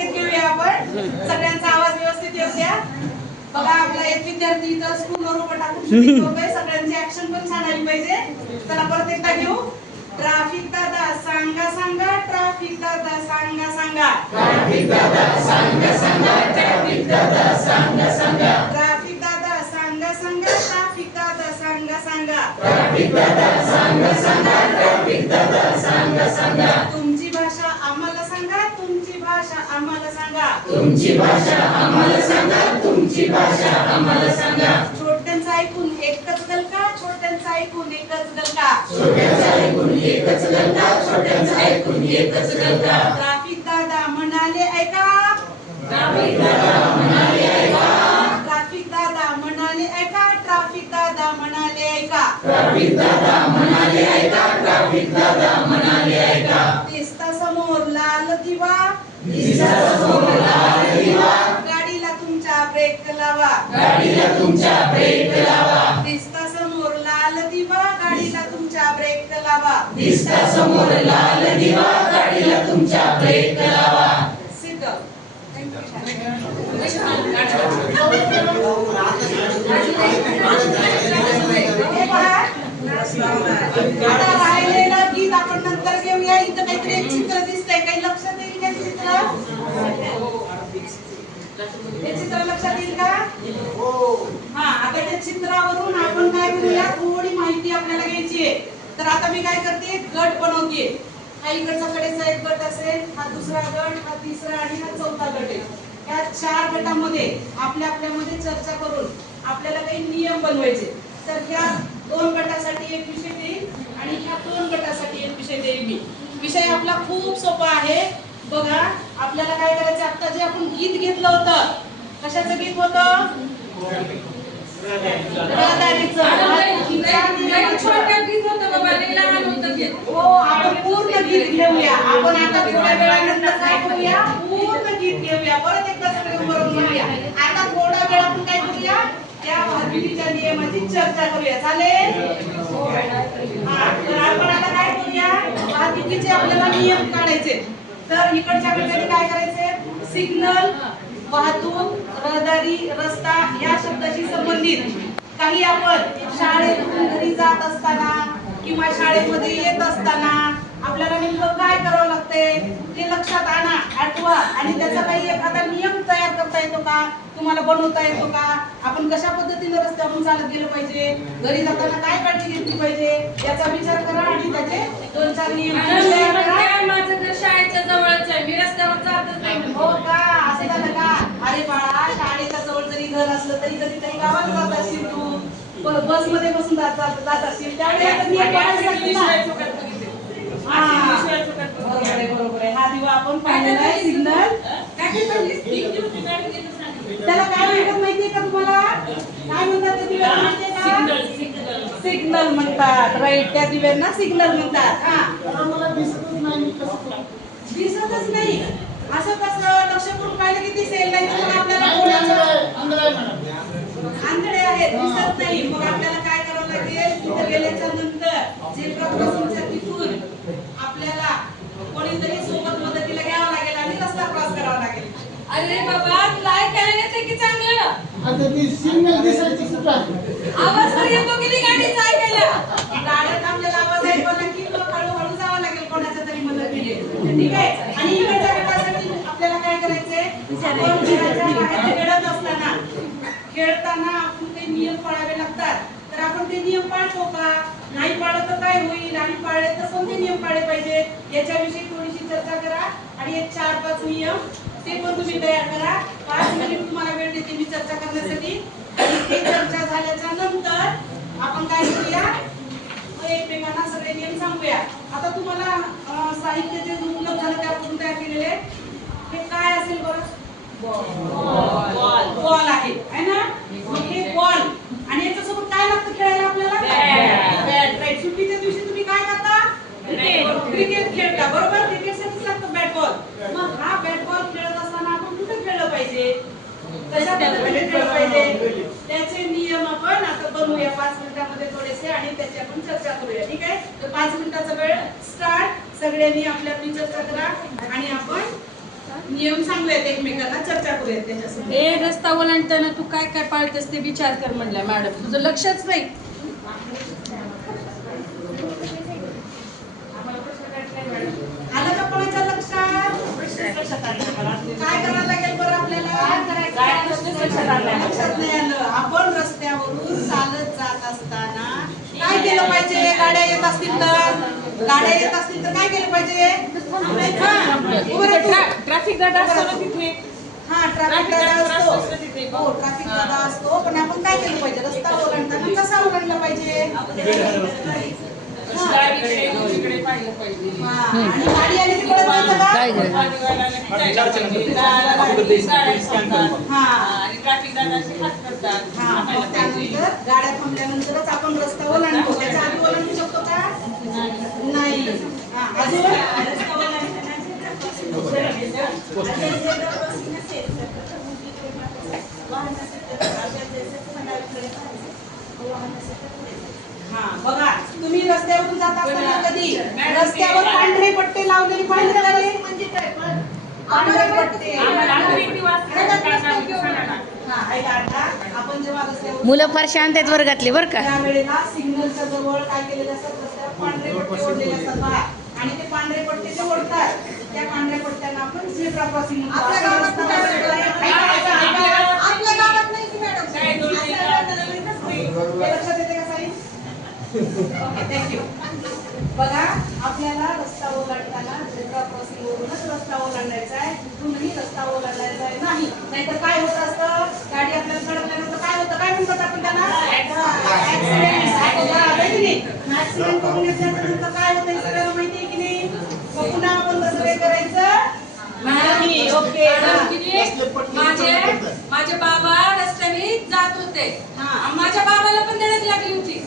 गीत घेऊया आपण. सगळ्यांचा आवाज व्यवस्थित येऊ द्या. बघा आपला एक विद्यार्थी इथं स्कूलवर उभा टाकून शूटिंग करतोय. सगळ्यांची ऍक्शन पण छान आली पाहिजे. चला परत एकदा घेऊ. ट्रॅफिक दादा सांगा सांगा, ट्रॅफिक दादा सांगा सांगा, ट्रॅफिक दादा सांगा सांगा, ट्रॅफिक दादा सांगा सांगा, ट्रॅफिक दादा सांगा सांगा, ट्रॅफिक दादा सांगा सांगा, ट्रॅफिक दादा सांगा सांगा, ट्रॅफिक दादा सांगा सांगा. तुमची भाषा आम्हाला सांगा, तुमची भाषा आम्हाला सांगा, तुमची भाषा आम्हाला सांगा, तुमची भाषा आम्हाला सांगा. छोट्यांचं ऐकून एकच गलका, छोट्यांचं ऐकून एकच गलका, छोट्यांचं ऐकून एकच गलका, छोट्यांचं ऐकून एकच गलका. ट्रॅफिक दादा म्हणाले ऐका, ट्रॅफिक दादा म्हणाले ऐका, ट्रॅफिक दादा म्हणाले ऐका, ट्रॅफिक दादा म्हणाले ऐका, ट्रॅफिक दादा म्हणाले ऐका, ट्रॅफिक दादा म्हणाले ऐका. दिसता समोर लाल दिवा, दिसता समोर लाल दिवा, गाडीला तुमच्या ब्रेक लावा, गाडीला तुमच्या ब्रेक लावा. दिसता समोर लाल दिवा, गाडीला तुमच्या ब्रेक लावा. दिसता समोर लाल दिवा, गाडीला तुमच्या ब्रेक लावा. Sit down. हे पहा. आता राहिलेलं गीत आपण नंतर घेऊया. इथं काहीतरी एक चित्र दिसतंय, काही लक्षात येईल का चित्र? हे चित्र लक्षात येईल का? हा, आता त्या चित्रावरून आपण काय करूया, थोडी माहिती आपल्याला घ्यायची आहे. तर आता मी काय करते, गट बनवते. हा इकडचा कडेचा एक गट असेल, हा दुसरा गट, हा तिसरा आणि हा चौथा गट आहे. या 4 गटामध्ये आपल्यामध्ये चर्चा करून आपल्याला काही नियम बनवायचे. तर ह्या 2 गटासाठी एक विषय देईल आणि ह्या 2 गटासाठी एक विषय देईल मी. विषय आपला खूप सोपा आहे. बघा, आपल्याला काय करायचं, आता जे आपण गीत घेतलं होतं, कशाचं गीत होतं? रहदारीचं. हो, आपण पूर्ण गीत घेऊया. आपण आता थोड्या वेळानंतर काय करूया, पूर्ण गीत घेऊया. परत एकदा सगळे बरोबर म्हणूया. आता थोडा वेळ आपण काय करूया, त्या वाहतुकीच्या नियमाची चर्चा करूया. चालेल? हा, तर आपण आता काय करूया, वाहतुकीचे आपल्याला नियम काढायचे. तर इकडच्या गटाने काय करायचे, सिग्नल, वाहतूक, रहदारी, रस्ता या शब्दाशी संबंधित काही आपण शाळेतून घरी जात असताना किंवा शाळेमध्ये येत असताना आपल्याला नेमकं काय करावं लागतंय ते लक्षात आणा, आठवा. आणि त्याचा काही एखादा नियम तयार करता येतो का, तुम्हाला बनवता येतो का, आपण कशा पद्धतीने रस्त्यावरून चालत गेलं पाहिजे, घरी जाताना काय काळजी घेतली पाहिजे, याचा विचार करा आणि त्याचे 2-4 नियम तयार करा. माझं घर शाळेच्या जवळच आहे, मी रस्त्यावर जातच नाही. हो का, असं झालं का? अरे बाळा, शाळेच्या जवळ जरी घर असलं तरी कधीतरी गावात जात असतील तू, बस मध्ये बसून जात असतील, त्यावेळी बरोबर आहे. हा दिवा आपण पाहिलेला आहे, सिग्नल. त्याला काय म्हणतात माहितीये का तुम्हाला? काय म्हणतात त्या दिव्याला माहितीये का? सिग्नल म्हणतात. राईट, त्या दिव्यांना सिग्नल म्हणतात. हा, दिसतच नाही असं कसं? लक्ष करून पाहिलं की दिसेल, नाही तर आपल्याला आंधळे आहेत, दिसत नाही. मग आपल्याला काय करावं लागेल, तिथे गेल्याच्या नंतर झेब्रा क्रॉसिंगच्या तिथून आपल्याला कोणीतरी सोबत मदतीला घ्यावं लागेल आणि रस्ता क्रॉस करावा लागेल. अरे बाबा, तुला ऐकायला येते की चांगलं? आता ती सिग्नल दिसायची सुद्धा आवाज तर येतो की नाही गाडीचा ऐकायला? गाड्यात आपल्याला आवाज ऐकवा की हळूहळू जावं लागेल कोणाच्या तरी मदतीने. ठीक आहे? आणि इकडच्या गटासाठी आपल्याला काय करायचंय, आपण घराच्या बाहेर खेळत असताना, खेळताना आपण काही नियम पाळावे लागतात. तर आपण ते नियम पाळतो का? नाही पाळलं तर काय होईल, आणि पाळले तर कोणते नियम पाळले पाहिजे याच्याविषयी थोडीशी चर्चा करा. आणि एक 4-5 नियम ते पण तुम्ही तयार करा. 5 मिनिट तुम्हाला वेळ देते मी चर्चा करण्यासाठी. आणि ते चर्चा झाल्याच्या नंतर आपण काय करूया, एकमेकांना सगळे नियम सांगूया. आता तुम्हाला साहित्य जे उपलब्ध झालं त्यापासून तयार केलेले हे काय असेल बरं? बॉल आहे ना? मग हे बॉल आणि याच्यासोबत काय लागतं खेळायला आपल्याला? बॅट. राईट. सुट्टीच्या दिवशी तुम्ही काय करता? क्रिकेट खेळता, बरोबर? क्रिकेटसाठीच लागतं बॅट बॉल. मग हा बॅट बॉल खेळत असताना आपण कुठे खेळलं पाहिजे, कशा पद्धतीने खेळलं पाहिजे, त्याचे नियम आपण आता बनवूया 5 मिनिटांमध्ये थोडेसे, आणि त्याची आपण चर्चा करूया. ठीक आहे? तर 5 मिनिटाचा वेळ स्टार्ट. सगळ्यांनी आपली आपली चर्चा करा आणि आपण नियम सांगूयात एकमेकांना, चर्चा करूयात त्याच्यासोबत. हे रस्ता ओलांडताना तू काय काय पाळतेस ते विचार कर म्हणल्या मॅडम, तुझं लक्षच नाही. आलं का कोणाच्या लक्षात? काय करायला लागेल बरं आपल्याला? लक्षात नाही आलं. आपण रस्त्यावरून चालत जात असताना काय केलं पाहिजे? गाड्या येत असतील तर काय केलं पाहिजे? ट्रॅफिक दादा असतो ना तिथे. हा, ट्रॅफिक दादा असतो. हो, ट्रॅफिक दादा असतो. पण आपण काय केलं पाहिजे? रस्ता ओलांडताना कसा ओलांडला पाहिजे? इकडे पाहिलं पाहिजे. हा, आणि गाडी आली की परत जातं का? हा. आणि ट्रॅफिक दादाचे हात करतात. हा, मग त्यानंतर गाड्या थांबल्यानंतरच आपण रस्ता ओलांडतो. त्याच्या आधी ओलांडू शकतो का? नाही. हा, अजून हा, बघा तुम्ही रस्त्यावरून जात असताना कधी रस्त्यावर पांढरे पट्टे लावलेले पाहिजे का रे? पांढरे पट्टे. हा, ऐका आता, आपण जेव्हा रस्त्यावर मुलं फार शांत आहेत वर्गातले बरं का. त्यावेळेला सिग्नलच्या जवळ काय केलेले असतात? रस्त्यावर पांढरे पट्टे ओढलेले असतात बघा. आणि ते पांढरे पट्टे जे ओढतात त्या पांढऱ्या पट्ट्यांना आपण झेब्रा क्रॉसिंग म्हणतो. आपल्या गावात नाही की मॅडम? हे लक्षात येते का साई? Okay, thank you. बघा, आपल्याला रस्ता ओलांडताना झेब्रा क्रॉसिंग वरूनच रस्ता ओलांडायचा आहे, कुठूनही रस्ता ओलांडायचा आहे नाही. नाहीतर काय होत असतं? गाडी आपल्याला धडकल्यानंतर काय होतं? काय म्हणतात आपण त्याला? ऍक्सिडेंट करून घेतल्यानंतर काय होतं हे सगळ्यांना माहिती आहे की नाही? मग पुन्हा आपण तसं काय करायचं नाही. ओके. माझे बाबा रस्त्याने जात होते. हा. माझ्या बाबाला पण धडक लागली होती.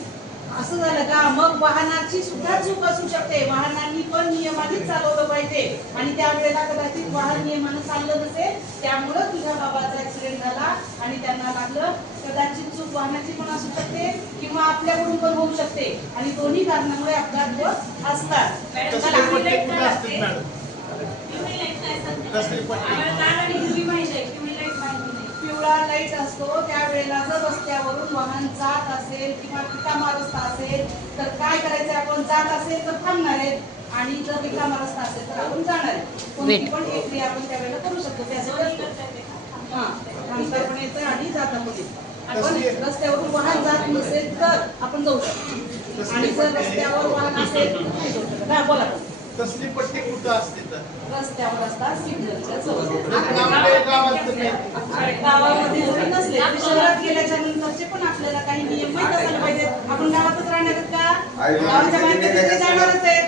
असं झालं का? मग वाहनाची सुद्धा चूक असू शकते. वाहनांनी पण नियमानेच चालवलं पाहिजे आणि त्यावेळेला कदाचित वाहन नियमानं चाललं नसेल, त्यामुळं तुझ्या बाबाचा ऍक्सिडेंट झाला आणि त्यांना लागलं. कदाचित चूक वाहनाची पण असू शकते किंवा आपल्याकडून पण होऊ शकते आणि दोन्ही कारणामुळे अपघात होत असतात. पिवळा लाईट असतो त्यावेळेला जर रस्त्यावरून वाहन जात असेल किंवा रिकामा रस्ता असेल तर काय करायचं? आपण जात असेल तर थांबणार आहेत आणि जर रिकामा रस्ता असेल तर आपण जाणार आहे. कोणती पण एक क्रिया आपण त्यावेळेला करू शकतो. त्यासाठी हा, थांबता पण येतं आणि जाता पण येतं. आपण रस्त्यावरून वाहन जात नसेल तर आपण जाऊ शकतो आणि जर रस्त्यावर वाहन असेल तर नाही जाऊ शकत. हा, बोला. कसली पट्टी कुठं असते तर रस्त्यावर असतात सिग्नलच्या जवळ. गावात गावामध्ये जरी नसले तरी शहरात गेल्याच्या नंतरचे पण आपल्याला काही नियम माहित असायला पाहिजेत. आपण गावातच राहणार आहेत का? गावाच्या बाहेर जाणारच आहे.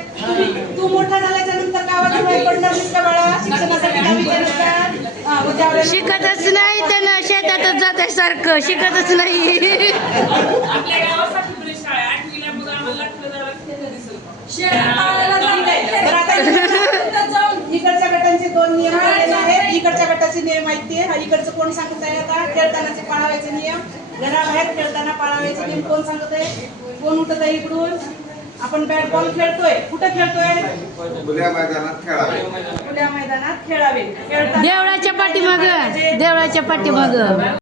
तू मोठा झाल्याच्या नंतर गावाच्या बाहेर पडणार नाहीस का बाळा? शिक्षणासाठी गावी गेलास का? शिकतच नाही त्यानं, शेतातच जात सारखं शिकतच नाही. आपल्या गावासाठी शाळा 8वीला मग आम्हाला इकडच्या गटांचे 2 नियम काढलेले आहेत. इकडच्या गटाचे नियम माहिती आहे. इकडचं कोण सांगत आहे? आता खेळतानाचे पाळावायचे नियम, घराबाहेर खेळताना पाळावायचे नियम कोण सांगत आहे? कोण उठत आहे इकडून? आपण बॅट बॉल खेळतोय, कुठं खेळतोय? खुल्या मैदानात खेळावे. खुल्या मैदानात खेळावे. देवळाच्या पाठीमागं.